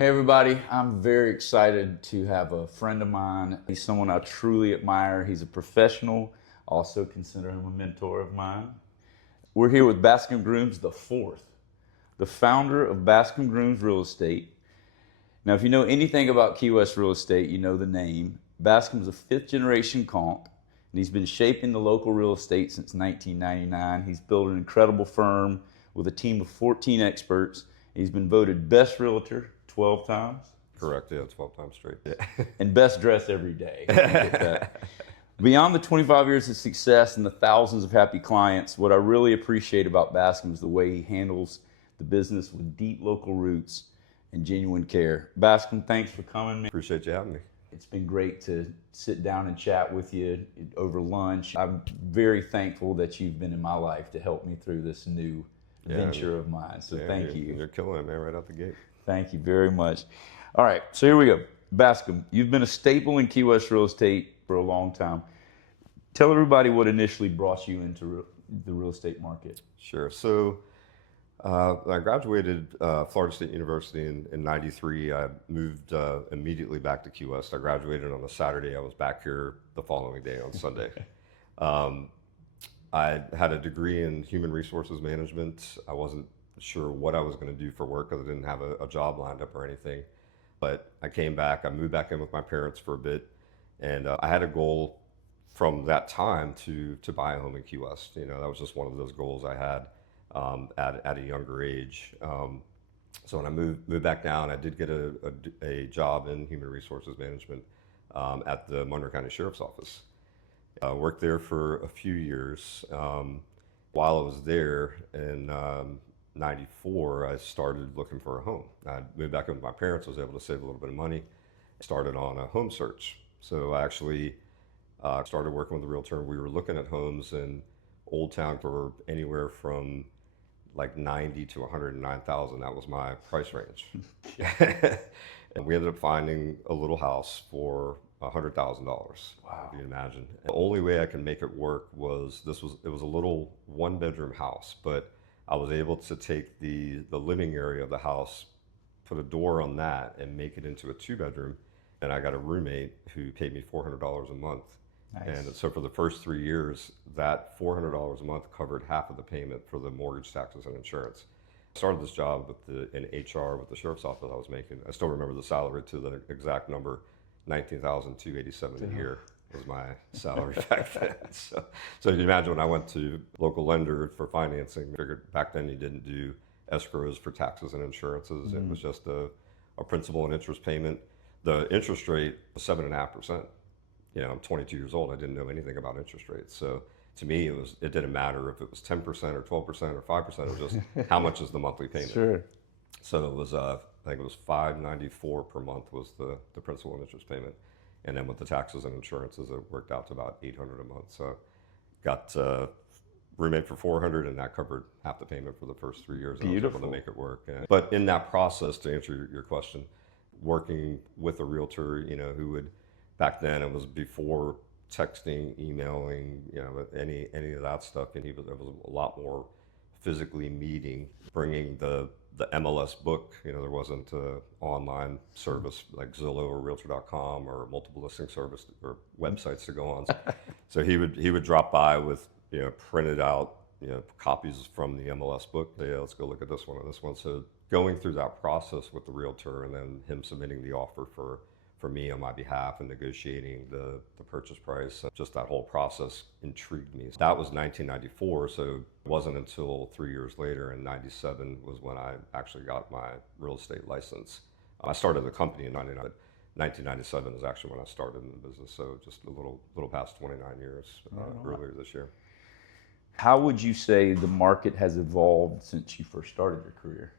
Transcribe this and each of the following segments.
Hey everybody, I'm very excited to have a friend of mine. He's someone I truly admire. He's a professional, also consider him a mentor of mine. We're here with Bascom Grooms the fourth, the founder of Bascom Grooms Real Estate. Now, if you know anything about Key West real estate, you know the name. Bascom's a fifth generation conch, and he's been shaping the local real estate since 1999. He's built an incredible firm with a team of 14 experts. He's been voted best realtor 12 times. Correct, yeah, 12 times straight. Yeah. And best dressed every day. Get that. Beyond the 25 years of success and the thousands of happy clients, what I really appreciate about Bascom is the way he handles the business with deep local roots and genuine care. Bascom, thanks for coming, man. Appreciate you having me. It's been great to sit down and chat with you over lunch. I'm very thankful that you've been in my life to help me through this new venture of mine. So thank you. You're killing it, man, right out the gate. Thank you very much. All right, so here we go. Bascom, you've been a staple in Key West real estate for a long time. Tell everybody what initially brought you into the real estate market. Sure. So I graduated Florida State University in 93. I moved immediately back to Key West. I graduated on a Saturday. I was back here the following day on Sunday. I had a degree in human resources management. I wasn't sure what I was going to do for work because I didn't have a job lined up or anything. But I came back, I moved back in with my parents for a bit, and I had a goal from that time to buy a home in Key West. You know, that was just one of those goals I had at a younger age. So when I moved back down, I did get a job in human resources management at the Monroe County Sheriff's Office. I worked there for a few years. While I was there in '94, I started looking for a home. I moved back in with my parents, was able to save a little bit of money, started on a home search. So I actually started working with a realtor. We were looking at homes in Old Town for anywhere from like 90 to 109,000. That was my price range. And we ended up finding a little house for $100,000. Wow. If you can imagine. The only way I could make it work was it was a little one-bedroom house, but I was able to take the living area of the house, put a door on that, and make it into a two-bedroom. And I got a roommate who paid me $400 a month. Nice. And so for the first 3 years, that $400 a month covered half of the payment for the mortgage, taxes, and insurance. I started this job in HR with the sheriff's office I was making. I still remember the salary to the exact number, $19,287 a year was my salary back then. So you can imagine when I went to local lender for financing, figured back then you didn't do escrows for taxes and insurances. It was just a principal and interest payment. The interest rate was 7.5%. You know, I'm 22 years old. I didn't know anything about interest rates. So to me, it didn't matter if it was 10% or 12% or 5%. It was just how much is the monthly payment. Sure. So it was, I think it was $594 per month was the principal and interest payment. And then with the taxes and insurances, it worked out to about $800 a month. So got roommate for $400, and that covered half the payment for the first 3 years. Beautiful. I was able to make it work. But in that process, to answer your question, working with a realtor, you know, who would, back then it was before texting, emailing, you know, any of that stuff, and there was a lot more physically meeting, bringing the MLS book. You know, there wasn't an online service like Zillow or Realtor.com or multiple listing service or websites to go on. So he would drop by with, you know, printed out, you know, copies from the MLS book. Yeah, let's go look at this one or this one. So going through that process with the realtor and then him submitting the offer for me on my behalf and negotiating the purchase price, just that whole process intrigued me. That was 1994, so it wasn't until 3 years later in 97 was when I actually got my real estate license. I started the company in 99. 1997 is actually when I started in the business, so just a little past 29 years earlier this year. How would you say the market has evolved since you first started your career?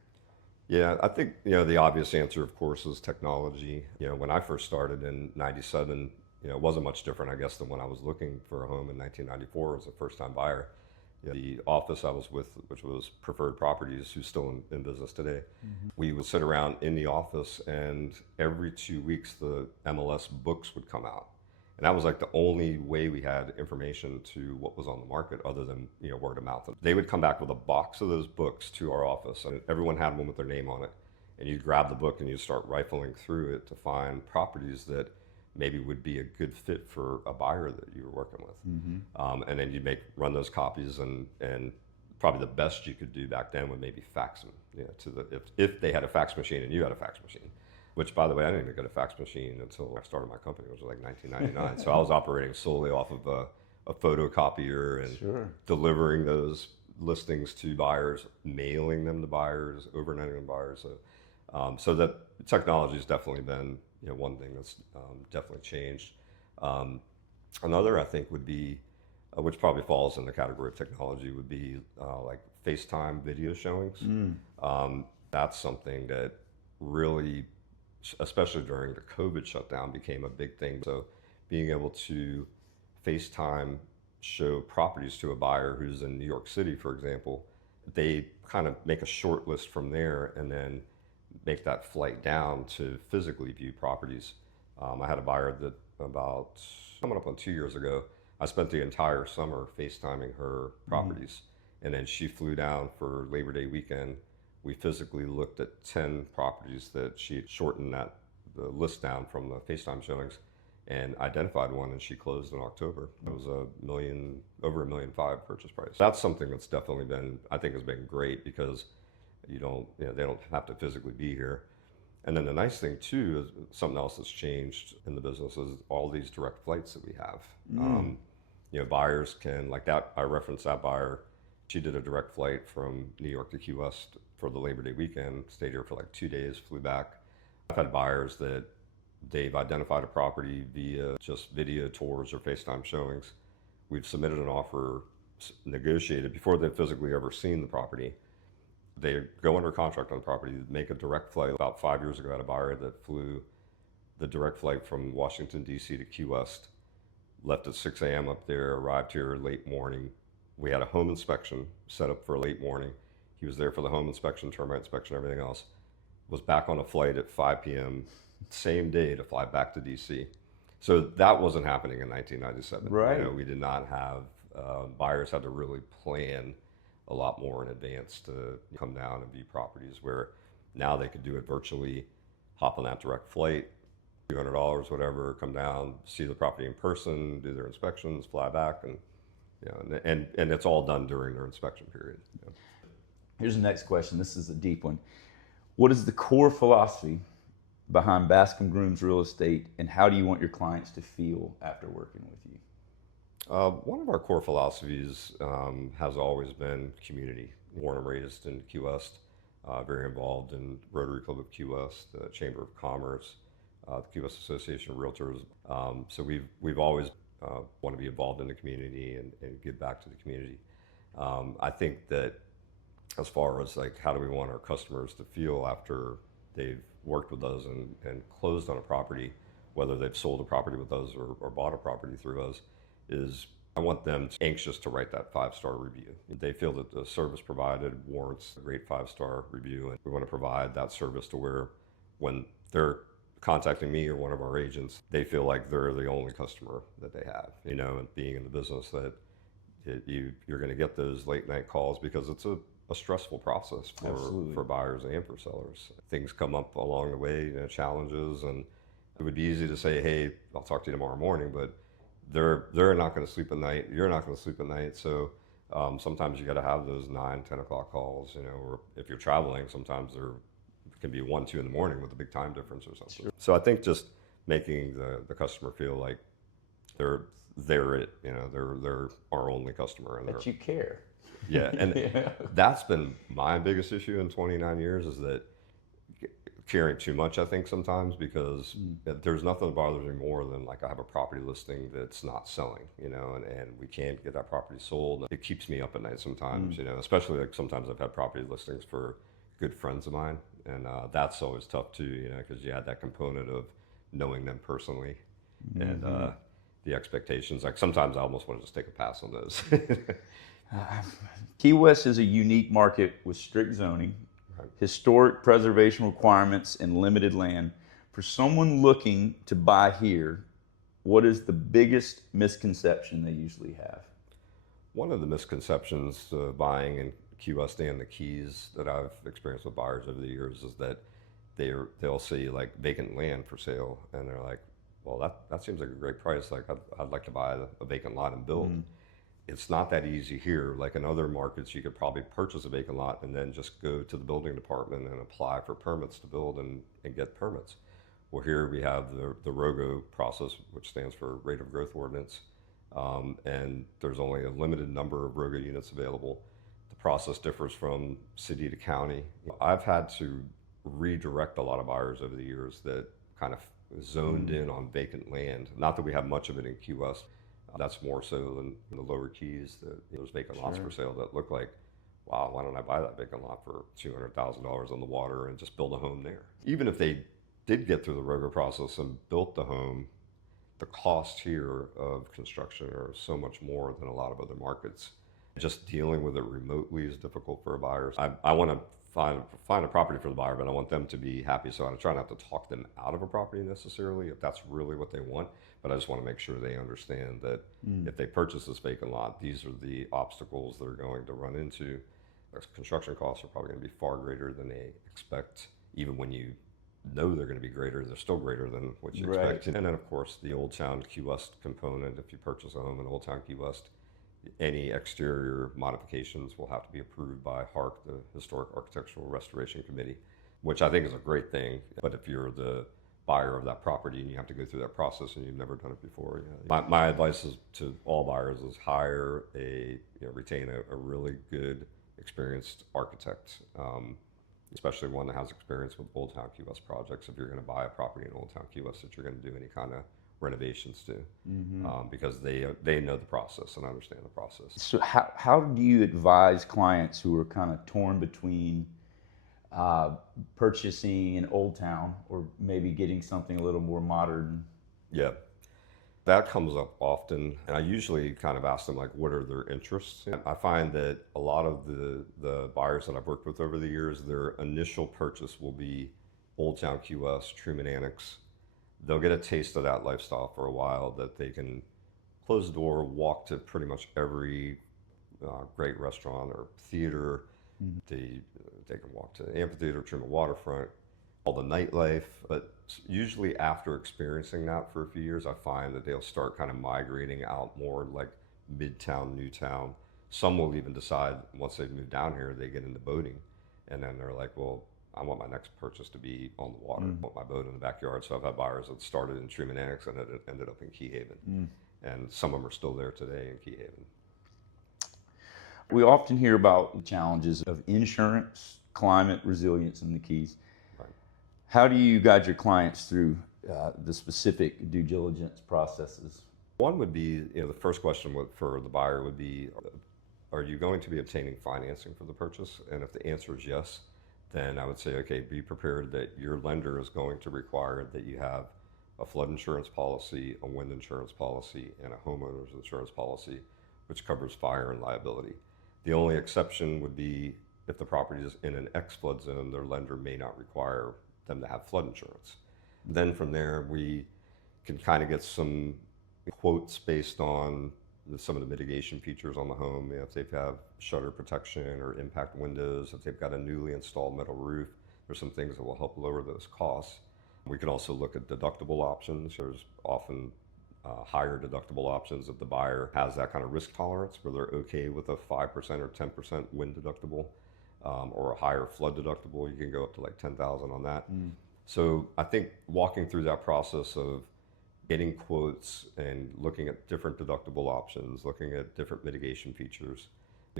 Yeah, I think, you know, the obvious answer, of course, is technology. You know, when I first started in 97, you know, it wasn't much different, I guess, than when I was looking for a home in 1994 as a first-time buyer. You know, the office I was with, which was Preferred Properties, who's still in business today, we would sit around in the office, and every 2 weeks the MLS books would come out. And that was like the only way we had information to what was on the market other than, you know, word of mouth. They would come back with a box of those books to our office, and everyone had one with their name on it. and you grab the book and you start rifling through it to find properties that maybe would be a good fit for a buyer that you were working with. And then you run those copies, and probably the best you could do back then would maybe fax them, to if they had a fax machine and you had a fax machine. Which, by the way, I didn't even get a fax machine until I started my company, which was like 1999. So I was operating solely off of a photocopier and delivering those listings to buyers, mailing them to buyers, overnighting them to buyers. So that technology has definitely been one thing that's definitely changed. Another, I think, would be, which probably falls in the category of technology, would be like FaceTime video showings. That's something that really, especially during the COVID shutdown, became a big thing. So being able to FaceTime show properties to a buyer who's in New York City, for example, they kind of make a short list from there and then make that flight down to physically view properties. I had a buyer that about coming up on 2 years ago, I spent the entire summer FaceTiming her properties. And then she flew down for Labor Day weekend. We physically looked at 10 properties that she had shortened the list down from the FaceTime showings and identified one, and she closed in October. It was over $1.5 million purchase price. That's something that's definitely been, I think, has been great because they don't have to physically be here. And then the nice thing too is something else that's changed in the business is all these direct flights that we have. Buyers can, like that, I referenced that buyer. She did a direct flight from New York to Key West for the Labor Day weekend, stayed here for like 2 days, flew back. I've had buyers that they've identified a property via just video tours or FaceTime showings. We've submitted an offer, negotiated before they've physically ever seen the property. They go under contract on the property, make a direct flight. About 5 years ago, I had a buyer that flew the direct flight from Washington, D.C. to Key West, left at 6 a.m. up there, arrived here late morning. We had a home inspection set up for a late morning. He was there for the home inspection, termite inspection, everything else. Was back on a flight at 5 p.m. same day to fly back to DC. So that wasn't happening in 1997. Right. We did not have, buyers had to really plan a lot more in advance to come down and view properties, where now they could do it virtually, hop on that direct flight, $200, whatever, come down, see the property in person, do their inspections, fly back, and it's all done during their inspection period. Here's the next question. This is a deep one. What is the core philosophy behind Bascom Grooms Real Estate, and how do you want your clients to feel after working with you? One of our core philosophies has always been community. Born and raised in Key West, very involved in Rotary Club of Key West, the Chamber of Commerce, the Key West Association of Realtors. So we've always want to be involved in the community and give back to the community. I think that as far as like how do we want our customers to feel after they've worked with us and closed on a property, whether they've sold a property with us or bought a property through us, is I want them anxious to write that 5-star review. They feel that the service provided warrants a great 5-star review, and we want to provide that service to where when they're contacting me or one of our agents, they feel like they're the only customer that they have. And being in the business that you're going to get those late night calls because it's a stressful process for buyers and for sellers. Things come up along the way, challenges, and it would be easy to say, hey, I'll talk to you tomorrow morning, but they're not going to sleep at night. You're not going to sleep at night. So sometimes you got to have those 9, 10 o'clock calls, or if you're traveling, sometimes there can be 1, 2 in the morning with a big time difference or something. Sure. So I think just making the customer feel like they're it, they're our only customer. And that you care. Yeah, and that's been my biggest issue in 29 years is that caring too much, I think, sometimes, because there's nothing that bothers me more than like I have a property listing that's not selling, and we can't get that property sold. It keeps me up at night sometimes, especially like sometimes I've had property listings for good friends of mine, and that's always tough too, because you had that component of knowing them personally and the expectations. Like sometimes I almost want to just take a pass on those. Key West is a unique market with strict zoning, historic preservation requirements, and limited land. For someone looking to buy here, what is the biggest misconception they usually have? One of the misconceptions buying in Key West and the Keys that I've experienced with buyers over the years is that they'll see like vacant land for sale, and they're like, well, that seems like a great price. Like I'd like to buy a vacant lot and build. It's not that easy here. Like in other markets, you could probably purchase a vacant lot and then just go to the building department and apply for permits to build and get permits. Well, here we have the ROGO process, which stands for Rate of Growth Ordinance, and there's only a limited number of ROGO units available. The process differs from city to county. I've had to redirect a lot of buyers over the years that kind of zoned in on vacant land. Not that we have much of it in Key West. That's more so than in the lower Keys. There's vacant lots for sale that look like, wow, why don't I buy that vacant lot for $200,000 on the water and just build a home there? Even if they did get through the ROGO process and built the home, the cost here of construction are so much more than a lot of other markets. Just dealing with it remotely is difficult for a buyer. I want to find a property for the buyer, but I want them to be happy. So I try not to talk them out of a property necessarily if that's really what they want. But I just want to make sure they understand that if they purchase this vacant lot, these are the obstacles they're going to run into. Their construction costs are probably going to be far greater than they expect. Even when you know they're going to be greater, they're still greater than what you expect. And then, of course, the Old Town Key West component. If you purchase a home in Old Town Key West, any exterior modifications will have to be approved by HARC, the Historic Architectural Restoration Committee, which I think is a great thing. But if you're the buyer of that property and you have to go through that process and you've never done it before, my advice is to all buyers is hire retain a really good, experienced architect, especially one that has experience with Old Town Key West projects. If you're going to buy a property in Old Town Key West that you're going to do any kind of renovations to, because they know the process and understand the process. So how do you advise clients who are kind of torn between purchasing an Old Town or maybe getting something a little more modern? Yeah, that comes up often, and I usually kind of ask them like, what are their interests? I find that a lot of the buyers that I've worked with over the years, their initial purchase will be Old Town Key West, Truman Annex. They'll get a taste of that lifestyle for a while, that they can close the door, walk to pretty much every great restaurant or theater. They can walk to the amphitheater, Truman Waterfront, all the nightlife. But usually after experiencing that for a few years, I find that they'll start kind of migrating out more like Midtown, Newtown. Some will even decide once they've moved down here, they get into boating. And then they're like, well, I want my next purchase to be on the water. I want my boat in the backyard. So I've had buyers that started in Truman Annex and it ended up in Key Haven. And some of them are still there today in Key Haven. We often hear about the challenges of insurance, climate resilience in the Keys. Right. How do you guide your clients through the specific due diligence processes? One would be, the first question for the buyer would be, are you going to be obtaining financing for the purchase? And if the answer is yes, then I would say, okay, be prepared that your lender is going to require that you have a flood insurance policy, a wind insurance policy, and a homeowner's insurance policy, which covers fire and liability. The only exception would be if the property is in an X-flood zone, their lender may not require them to have flood insurance. Then from there, we can kind of get some quotes based on some of the mitigation features on the home. If they have shutter protection or impact windows, if they've got a newly installed metal roof, there's some things that will help lower those costs. We can also look at deductible options. There's often higher deductible options if the buyer has that kind of risk tolerance where they're okay with a 5% or 10% wind deductible, or a higher flood deductible. You can go up to like $10,000 on that. So I think walking through that process of getting quotes and looking at different deductible options, looking at different mitigation features,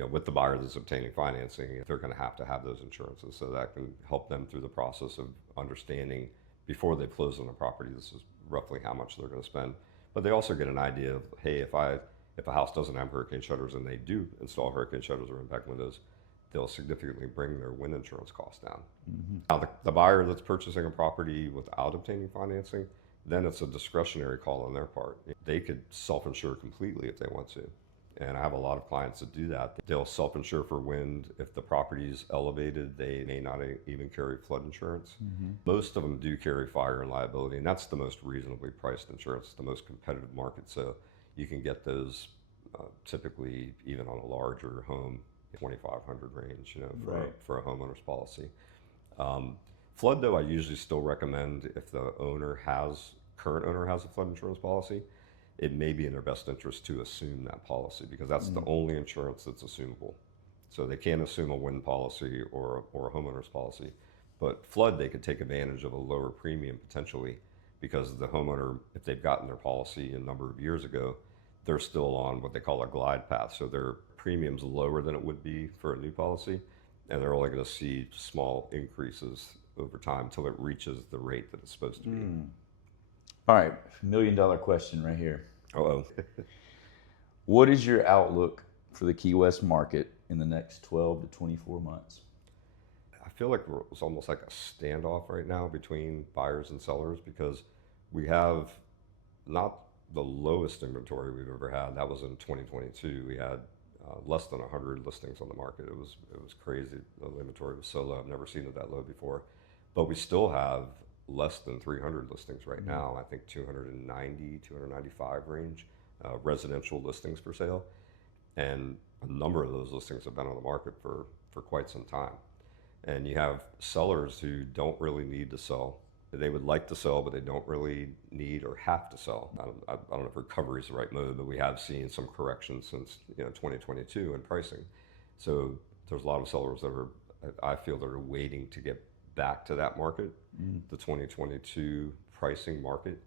with the buyer that's obtaining financing, they're going to have those insurances. So that can help them through the process of understanding before they close on a property, this is roughly how much they're going to spend. But they also get an idea of, hey, if a house doesn't have hurricane shutters and they do install hurricane shutters or impact windows, they'll significantly bring their wind insurance costs down. Now, the buyer that's purchasing a property without obtaining financing, then it's a discretionary call on their part. They could self-insure completely if they want to. And I have a lot of clients that do that. They'll self-insure for wind. If the property's elevated, they may not even carry flood insurance. Most of them do carry fire and liability, and that's the most reasonably priced insurance, the most competitive market. So you can get those typically even on a larger home, $2,500 range, for a homeowner's policy. Flood, though, I usually still recommend if the current owner has a flood insurance policy, it may be in their best interest to assume that policy because that's the only insurance that's assumable. So they can't assume a wind policy or a homeowner's policy. But flood, they could take advantage of a lower premium potentially because the homeowner, if they've gotten their policy a number of years ago, they're still on what they call a glide path. So their premium's lower than it would be for a new policy, and they're only going to see small increases over time until it reaches the rate that it's supposed to be. All right, $1 million question right here. Oh, What is your outlook for the Key West market in the next 12 to 24 months? I feel like it's almost like a standoff right now between buyers and sellers because we have not the lowest inventory we've ever had. That was in 2022. We had less than 100 listings on the market. It was crazy. The inventory was so low. I've never seen it that low before. But we still have less than 300 listings right now. I think 290, 295 range residential listings for sale. And a number of those listings have been on the market for quite some time. And you have sellers who don't really need to sell. They would like to sell, but they don't really need or have to sell. I don't know if recovery is the right mode, but we have seen some corrections since 2022 in pricing. So there's a lot of sellers that are, I feel, that are waiting to get back to that market, the 2022 pricing market,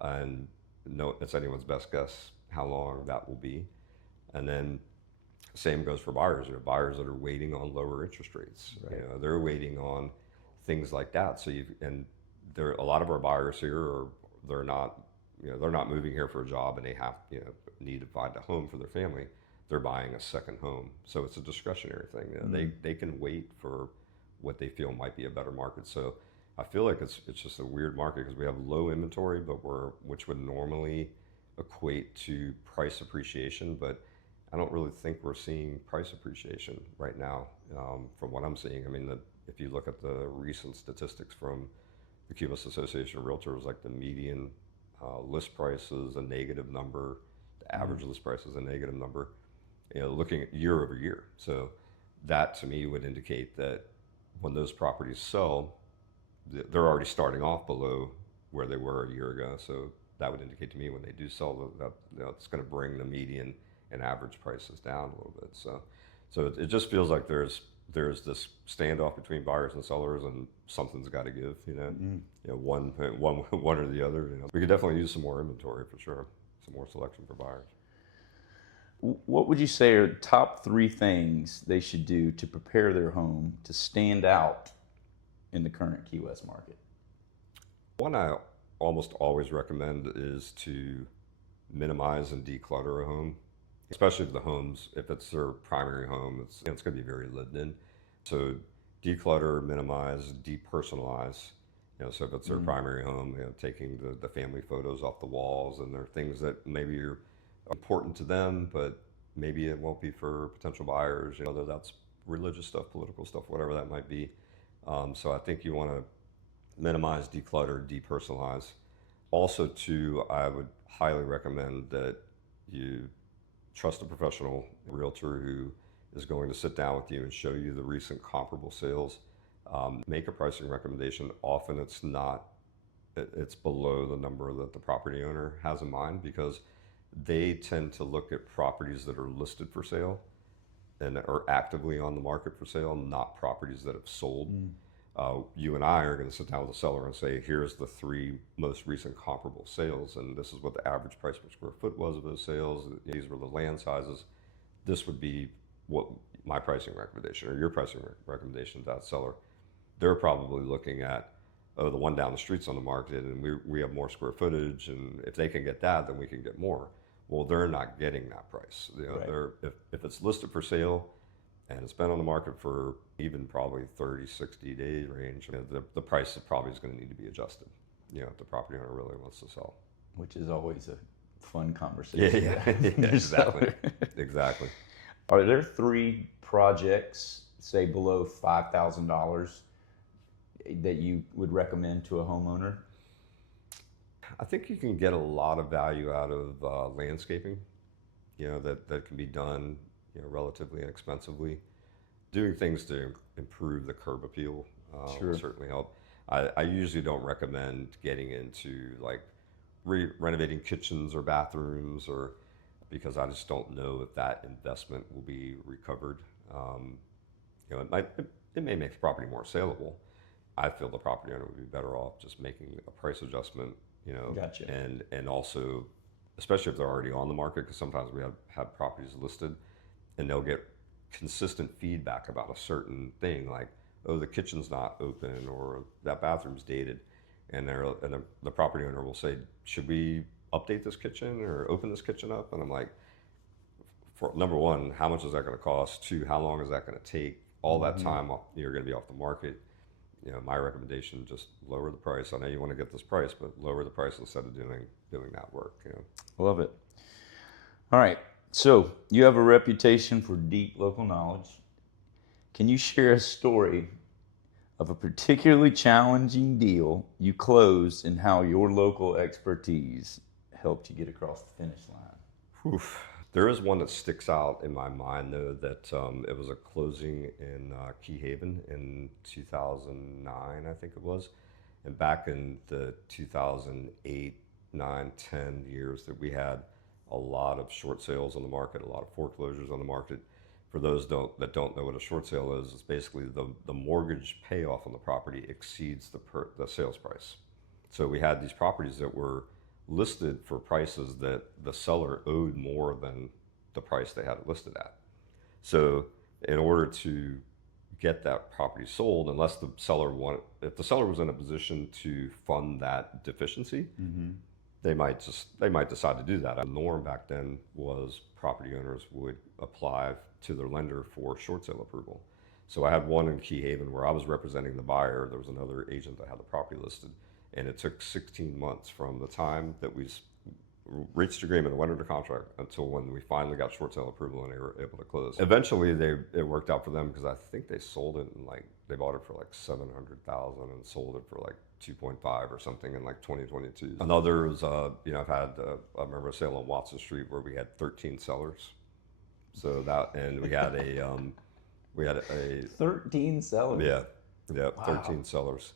and no, it's anyone's best guess how long that will be. And then same goes for buyers. There are buyers that are waiting on lower interest rates. Right. They're waiting on things like that. So there a lot of our buyers here are they're not moving here for a job and they have need to find a home for their family. They're buying a second home, so it's a discretionary thing. They can wait for what they feel might be a better market. So I feel like it's just a weird market because we have low inventory, which would normally equate to price appreciation, but I don't really think we're seeing price appreciation right now from what I'm seeing. I mean, if you look at the recent statistics from the Key West Association of Realtors, like the median list price is a negative number, the average list price is a negative number, looking at year over year. So that to me would indicate that when those properties sell, they're already starting off below where they were a year ago. So that would indicate to me when they do sell that it's going to bring the median and average prices down a little bit. So it just feels like there's this standoff between buyers and sellers, and something's got to give. One or the other. We could definitely use some more inventory for sure, some more selection for buyers. What would you say are the top 3 things they should do to prepare their home to stand out in the current Key West market? One I almost always recommend is to minimize and declutter a home, especially if it's their primary home. It's going to be very lived in. So declutter, minimize, depersonalize. So if it's their primary home, taking the family photos off the walls, and there are things that maybe are important to them, but maybe it won't be for potential buyers, whether that's religious stuff, political stuff, whatever that might be. So I think you want to minimize, declutter, depersonalize. Also, too, I would highly recommend that you trust a professional realtor who is going to sit down with you and show you the recent comparable sales. Make a pricing recommendation. Often it's below the number that the property owner has in mind because they tend to look at properties that are listed for sale and are actively on the market for sale, not properties that have sold. You and I are going to sit down with the seller and say, here's the 3 most recent comparable sales, and this is what the average price per square foot was of those sales. These were the land sizes. This would be what my pricing recommendation or your pricing recommendation to that seller. They're probably looking at, the one down the street's on the market, and we have more square footage, and if they can get that, then we can get more. Well, they're not getting that price. Right. If it's listed for sale and it's been on the market for even probably 30, 60 day range, the price probably is going to need to be adjusted, if the property owner really wants to sell. Which is always a fun conversation. Yeah, exactly. Exactly. Are there 3 projects, say below $5,000, that you would recommend to a homeowner? I think you can get a lot of value out of landscaping, that can be done, relatively inexpensively. Doing things to improve the curb appeal will certainly help. I usually don't recommend getting into like renovating kitchens or bathrooms, or because I just don't know if that investment will be recovered. Um, it may make the property more saleable. I feel the property owner would be better off just making a price adjustment, Gotcha. and also, especially if they're already on the market, because sometimes we have properties listed, and they'll get consistent feedback about a certain thing, like, oh, the kitchen's not open or that bathroom's dated, and the property owner will say, should we update this kitchen or open this kitchen up? And I'm like, for number one, how much is that going to cost? Two, how long is that going to take? All that time you're going to be off the market. My recommendation, just lower the price. I know you want to get this price, but lower the price instead of doing that work. Love it. All right. So you have a reputation for deep local knowledge. Can you share a story of a particularly challenging deal you closed and how your local expertise helped you get across the finish line? Oof. There is one that sticks out in my mind, though, that it was a closing in Key Haven in 2009, I think it was. And back in the 2008, 9, 10 years, that we had a lot of short sales on the market, a lot of foreclosures on the market. For those that don't know what a short sale is, it's basically the mortgage payoff on the property exceeds the sales price. So we had these properties that were listed for prices that the seller owed more than the price they had it listed at. So in order to get that property sold, unless if the seller was in a position to fund that deficiency, they might decide to do that. The norm back then was property owners would apply to their lender for short sale approval. So I had one in Key Haven where I was representing the buyer. There was another agent that had the property listed, and it took 16 months from the time that we reached agreement and went under contract until when we finally got short sale approval and they were able to close. Eventually, it worked out for them because I think they sold it and they bought it for like 700,000 and sold it for like 2.5 or something in like 2022. Another is, I've had I remember a sale on Watson Street where we had 13 sellers. So and we had a 13 sellers. Yeah, wow. 13 sellers.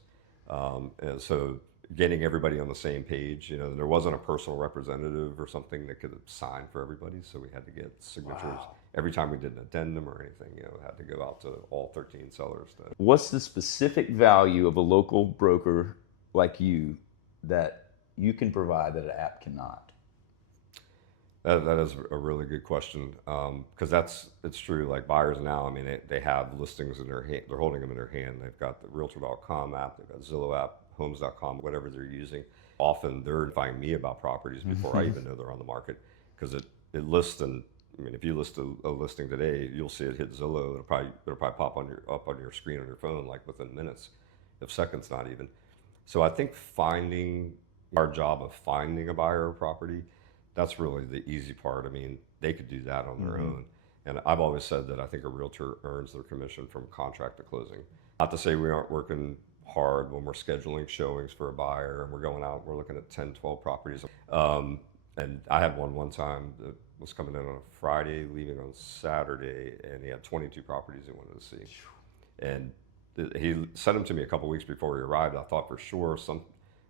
And so getting everybody on the same page, there wasn't a personal representative or something that could sign for everybody. So we had to get signatures. Wow. Every time we did an addendum or anything, had to go out to all 13 sellers. What's the specific value of a local broker like you that you can provide that an app cannot? That is a really good question, because it's true. Like buyers now, I mean, they have listings in their hand. They're holding them in their hand. They've got the Realtor.com app, they've got Zillow app, Homes.com, whatever they're using. Often they're notifying me about properties before I even know they're on the market, because it lists. And I mean, if you list a listing today, you'll see it hit Zillow. It'll probably pop up on your screen on your phone like within minutes, if seconds, not even. So I think our job of finding a buyer or property, that's really the easy part. I mean, they could do that on their own. And I've always said that I think a realtor earns their commission from contract to closing. Not to say we aren't working hard when we're scheduling showings for a buyer and we're going out, we're looking at 10, 12 properties. And I had one time that was coming in on a Friday, leaving on Saturday, and he had 22 properties he wanted to see. And he sent them to me a couple weeks before he arrived. I thought for sure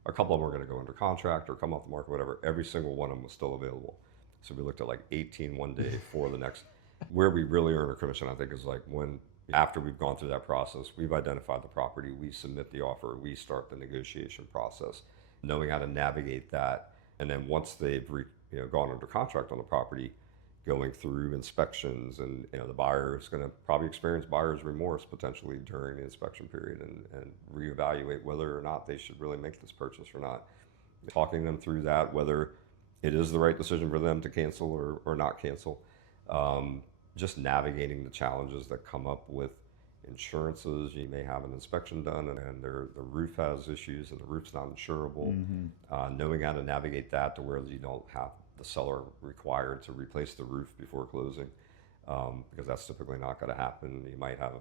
a couple of them were going to go under contract or come off the market, whatever. Every single one of them was still available. So we looked at like 18 one day for the next. Where we really earn our commission, I think, is like after we've gone through that process, we've identified the property, we submit the offer, we start the negotiation process, knowing how to navigate that. And then once they've gone under contract on the property, going through inspections, and the buyer is going to probably experience buyer's remorse potentially during the inspection period, and reevaluate whether or not they should really make this purchase or not. Talking them through that, whether it is the right decision for them to cancel or not cancel. Just navigating the challenges that come up with insurances. You may have an inspection done and the roof has issues and the roof's not insurable. Knowing how to navigate that to where you don't have the seller required to replace the roof before closing, because that's typically not going to happen. You might have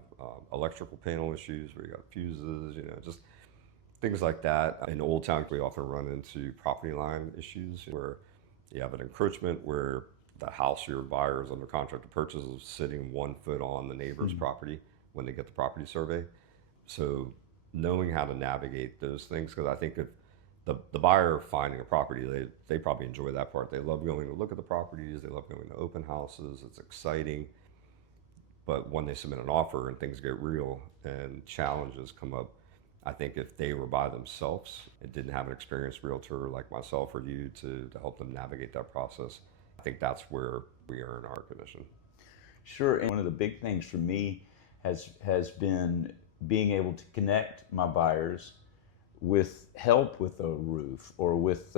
electrical panel issues where you got fuses, just things like that. In Old Town, we often run into property line issues where you have an encroachment where the house your buyer is under contract to purchase is sitting 1 foot on the neighbor's property when they get the property survey. So knowing how to navigate those things, because I think if the buyer finding a property, they probably enjoy that part. They love going to look at the properties, they love going to open houses, it's exciting. But when they submit an offer and things get real and challenges come up, I think if they were by themselves and didn't have an experienced realtor like myself or you to help them navigate that process, I think that's where we earn our commission. Sure. And one of the big things for me has been being able to connect my buyers with help with a roof or with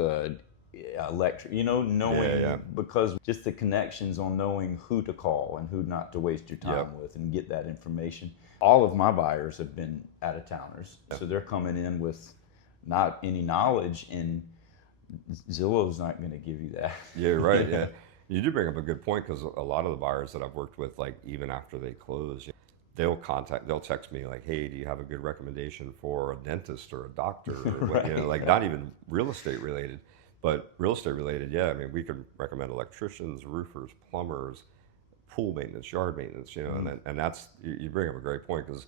electric, knowing, Yeah. because just the connections on knowing who to call and who not to waste your time with and get that information. All of my buyers have been out of towners, so they're coming in with not any knowledge, and Zillow's not going to give you that. Yeah, right. Yeah. You do bring up a good point, because a lot of the buyers that I've worked with, like even after they close, they'll text me like, "Hey, do you have a good recommendation for a dentist or a doctor?" Or what, like not even real estate related, but real estate related. Yeah, I mean, we can recommend electricians, roofers, plumbers, pool maintenance, yard maintenance. And that's you bring up a great point, because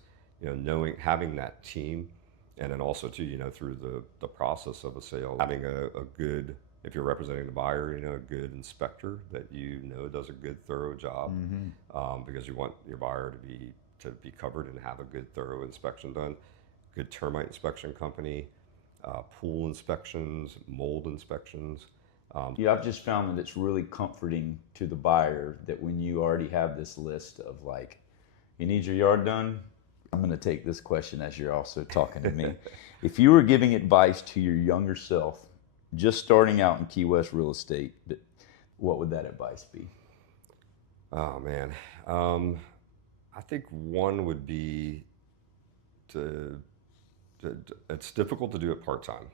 having that team, and then also too, through the process of a sale, having a good, if you're representing the buyer, a good inspector that does a good thorough job, because you want your buyer to be covered and have a good thorough inspection done. Good termite inspection company, pool inspections, mold inspections. Yeah, I've just found that it's really comforting to the buyer that when you already have this list of like, you need your yard done. I'm going to take this question as you're also talking to me. If you were giving advice to your younger self, just starting out in Key West real estate, what would that advice be? Oh man, I think one would be to it's difficult to do it part time.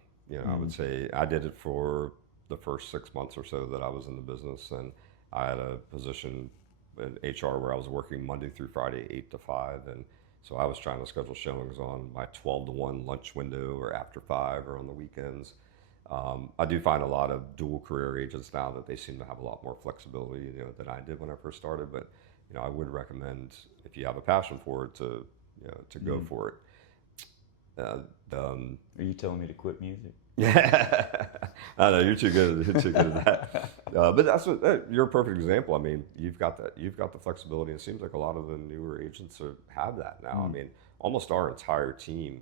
I would say I did it for the first 6 months or so that I was in the business, and I had a position in HR where I was working Monday through Friday, 8 to 5, and so I was trying to schedule showings on my 12 to 1 lunch window or after 5 or on the weekends. I do find a lot of dual career agents now that they seem to have a lot more flexibility, than I did when I first started. But I would recommend, if you have a passion for it, to go for it. Are you telling me to quit music? Yeah, I know you're too good. You're too good at that. But that's you're a perfect example. I mean, you've got that. You've got the flexibility. It seems like a lot of the newer agents have that now. I mean, almost our entire team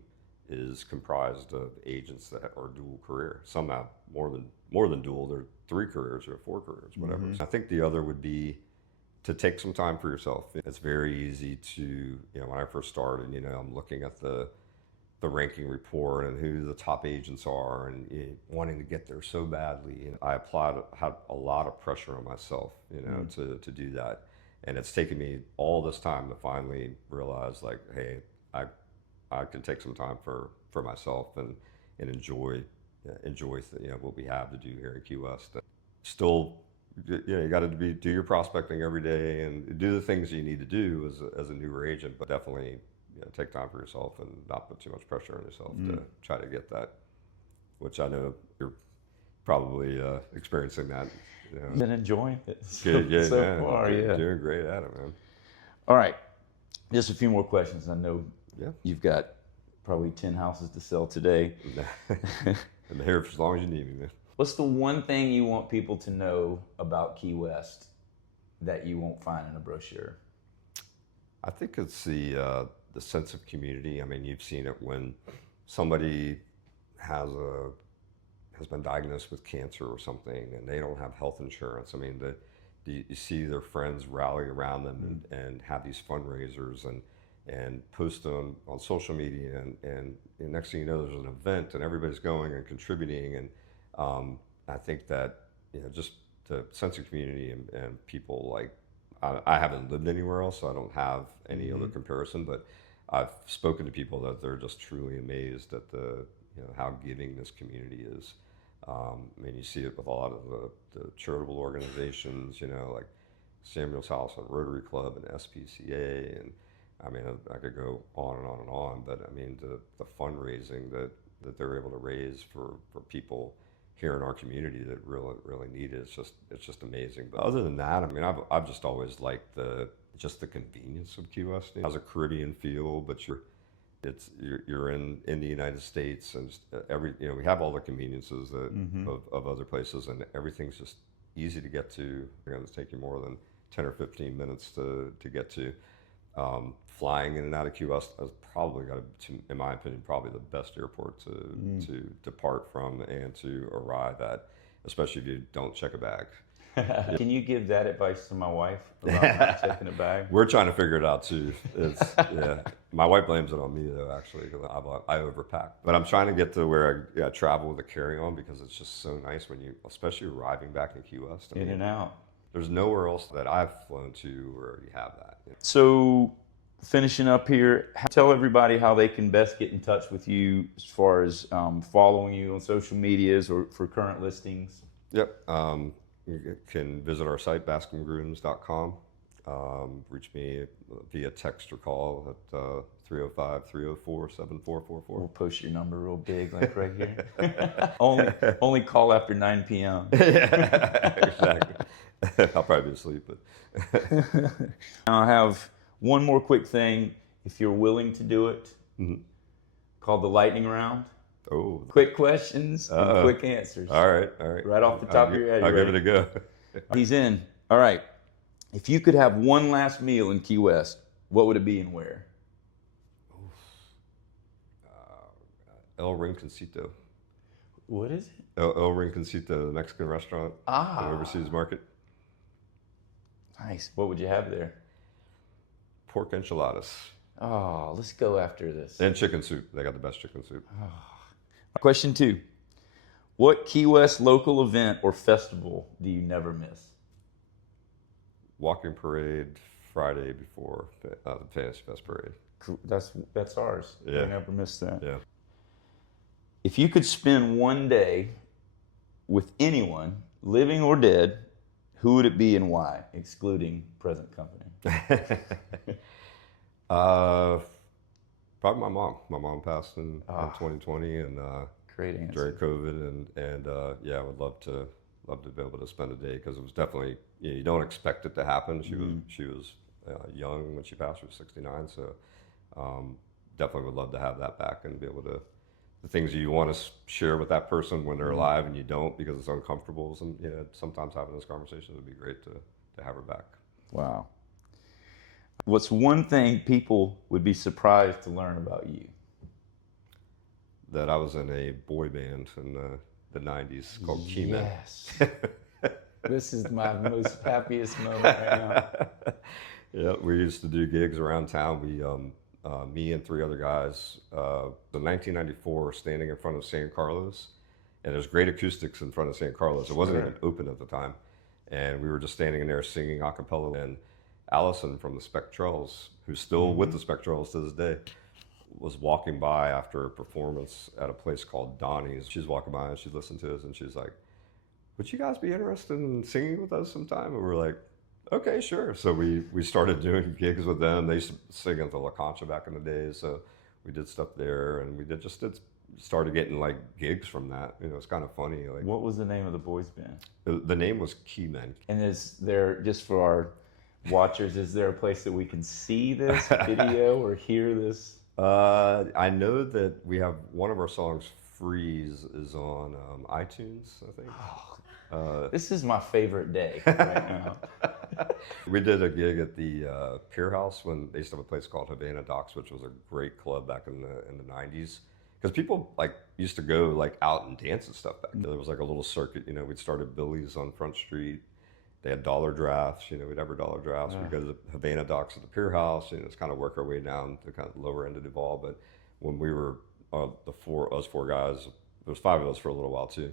is comprised of agents that are dual career. Some have more than dual. They're 3 careers or 4 careers, whatever. So I think the other would be to take some time for yourself. It's very easy to, when I first started, I'm looking at the ranking report and who the top agents are, and wanting to get there so badly. And I had a lot of pressure on myself, to do that. And it's taken me all this time to finally realize, like, hey, I can take some time for myself and enjoy what we have to do here in Key West. Still, you got to do your prospecting every day and do the things you need to do as a newer agent, but definitely take time for yourself and not put too much pressure on yourself to try to get that, which I know you're probably experiencing that. I've been enjoying it Good, so man. far. You're Yeah. doing great at it, man. All right. Just a few more questions. I know Yeah. you've got probably 10 houses to sell today. I'm here for as long as you need me, man. What's the one thing you want people to know about Key West that you won't find in a brochure? I think it's the sense of community. I mean, you've seen it when somebody has been diagnosed with cancer or something, and they don't have health insurance. I mean, you see their friends rally around them and have these fundraisers and post them on social media, and the next thing you know, there's an event and everybody's going and contributing. And I think that just the sense of community and people, like, I haven't lived anywhere else, so I don't have any other comparison, but I've spoken to people that they're just truly amazed at how giving this community is. I mean, you see it with a lot of the charitable organizations, like Samuel's House and Rotary Club and SPCA, and I mean, I could go on and on and on, but I mean, the fundraising that they're able to raise for people here in our community that really need it, it's just amazing. But other than that, I mean, I've just always liked the convenience of Key West. It has a Caribbean feel, but It's you're in the United States, and just we have all the conveniences that of other places, and everything's just easy to get to. It's take you more than 10 or 15 minutes to get to. Flying in and out of Key West has probably got to, in my opinion, probably the best airport to depart from and to arrive at, especially if you don't check a bag. Can you give that advice to my wife about not checking a bag? We're trying to figure it out too. Yeah. My wife blames it on me though, actually, because I overpack. But I'm trying to get to where I travel with a carry-on, because it's just so nice when you, especially arriving back in Key West. In and out. There's nowhere else that I've flown to where you have that. So, finishing up here, tell everybody how they can best get in touch with you as far as following you on social medias or for current listings. Yep. You can visit our site, bascomgrooms.com. Reach me via text or call at 305-304-7444. We'll post your number real big, like right here. only call after 9 p.m. Yeah, exactly. I'll probably be asleep. But I have one more quick thing. If you're willing to do it, called the lightning round. Oh, quick questions and quick answers. All right. Right off the top of your head. I'll give it a go. He's in. All right. If you could have one last meal in Key West, what would it be and where? El Rinconcito. What is it? El Rinconcito, the Mexican restaurant. The overseas market. Nice. What would you have there? Pork enchiladas. Oh, let's go after this. And chicken soup. They got the best chicken soup. Question 2. What Key West local event or festival do you never miss? Walking parade Friday before the Fantasy Fest parade. That's ours. Yeah. We never miss that. Yeah. If you could spend one day with anyone, living or dead, who would it be and why, excluding present company? Probably my mom. My mom passed in 2020, and Great answer. during COVID, and yeah, I would love to be able to spend a day, because it was definitely, you don't expect it to happen. She was young when she passed. She was 69, so definitely would love to have that back and be able to, the things you want to share with that person when they're alive and you don't because it's uncomfortable. Sometimes having those conversations would be great to have her back. Wow. What's one thing people would be surprised to learn about you? That I was in a boy band in the 90s called Keyman. Yes. This is my most happiest moment right now. Yeah, we used to do gigs around town. We, me and 3 other guys, in 1994, standing in front of San Carlos, and there's great acoustics in front of San Carlos. It wasn't even open at the time, and we were just standing in there singing a cappella. And Allison from the Spectrals, who's still with the Spectrals to this day, was walking by after a performance at a place called Donnie's. She's walking by and she's listening to us, and she's like, "Would you guys be interested in singing with us sometime?" And we're like, "Okay, sure." So we started doing gigs with them. They used to sing at the La Concha back in the days, so we did stuff there, and we started getting like gigs from that. It's kind of funny. Like, What was the name of the boys band? the name was Keymen. And is there, just for our watchers, is there a place that we can see this video or hear this? I know that we have one of our songs, Freeze, is on iTunes, I think. This is my favorite day right now. We did a gig at the Pier House when they used to have a place called Havana Docks, which was a great club back in the 90s. Because people used to go out and dance and stuff back then. There was like a little circuit, we'd start at Billy's on Front Street. They had dollar drafts, we'd have our dollar drafts. We'd go to the Havana Docks at the Pier House, it's kind of work our way down to kind of lower end of Duval. But when we were, us 4 guys, there was 5 of us for a little while too,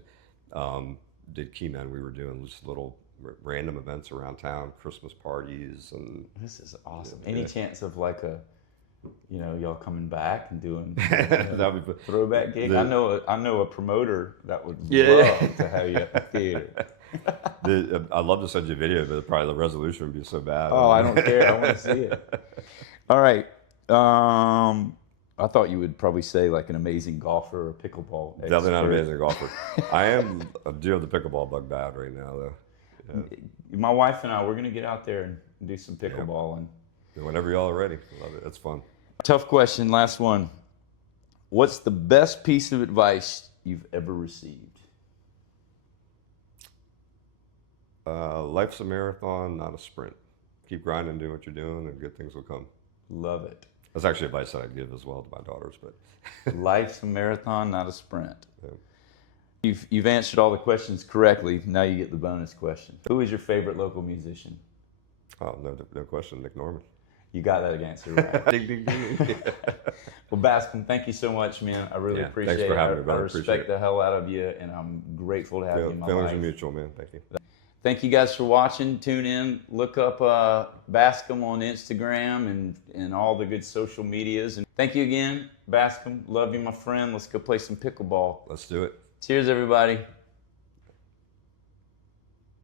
did Keyman, we were doing just little random events around town, Christmas parties. And this is awesome. Any chance of y'all coming back and doing that'd be throwback gig? I know a promoter that would love to have you at the theater. I'd love to send you a video, but probably the resolution would be so bad. Oh, I don't care. I want to see it. All right. I thought you would probably say like an amazing golfer or pickleball expert. Definitely not an amazing golfer. I do have the pickleball bug bad right now, though. Yeah. My wife and I, we're going to get out there and do some pickleball. And whenever y'all are ready. I love it. It's fun. Tough question. Last one. What's the best piece of advice you've ever received? Life's a marathon, not a sprint. Keep grinding, do what you're doing, and good things will come. Love it. That's actually advice that I'd give as well to my daughters. But Life's a marathon, not a sprint. yeah. You've answered all the questions correctly. Now you get the bonus question. Who is your favorite local musician? Oh, no question, Nick Norman. You got that answer right. Ding, ding, ding. Well, Bascom, thank you so much, man. I really appreciate thanks for it. having me, I brother. respect Appreciate the hell out of you, and I'm grateful to have you in my Feelings life. are mutual, man. Thank you. Thank you guys for watching. Tune in. Look up Bascom on Instagram and all the good social medias. And thank you again, Bascom. Love you, my friend. Let's go play some pickleball. Let's do it. Cheers, everybody.